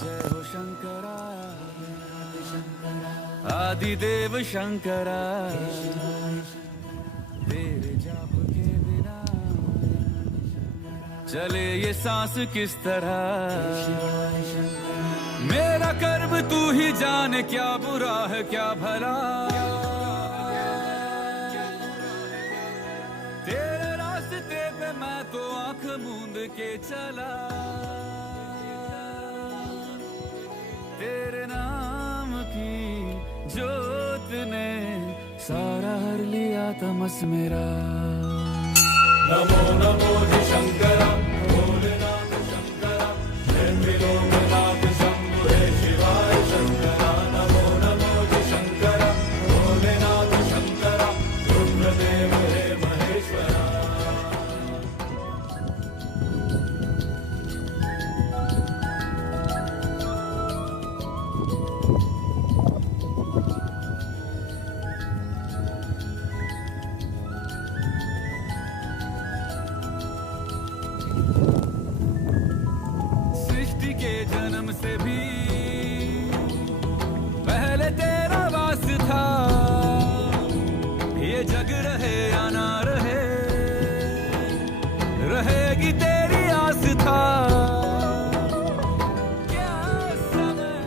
जय हो शंकरा आदिदेव शंकरा तेरे जाप के बिना चले ये सांस किस तरह मेरा कर्म तू ही जाने क्या बुरा है क्या भला तेरे रास्ते पे मैं तो आंख मूंद के चला तेरे नाम की जोत ने सारा हर लिया तमस मेरा नमो नमो जी शंकरा भोलेनाथ शंकरा जय मिलो मिलाप शंभु हे शिवाय शंकरा नमो नमो जी शंकरा भोलेनाथ शंकरा रुद्रदेव हे महेश्वरा के जन्म से भी पहले तेरा वास था ये जग रहे या ना रहे रहेगी तेरी आस था क्या समय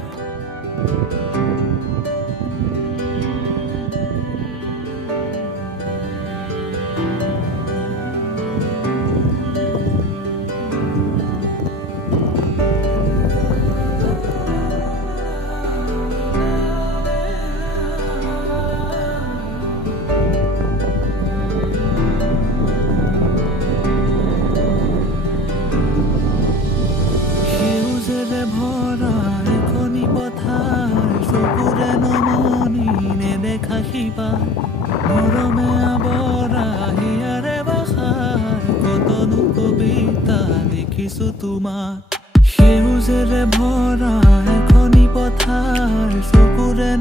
মরমে আবৰা হিয়াৰে বাখাৰ কতনো কবিতা লিখিছো তোমাৰ সেউজেৰে ভৰা এখনি পথাৰ চকুৰে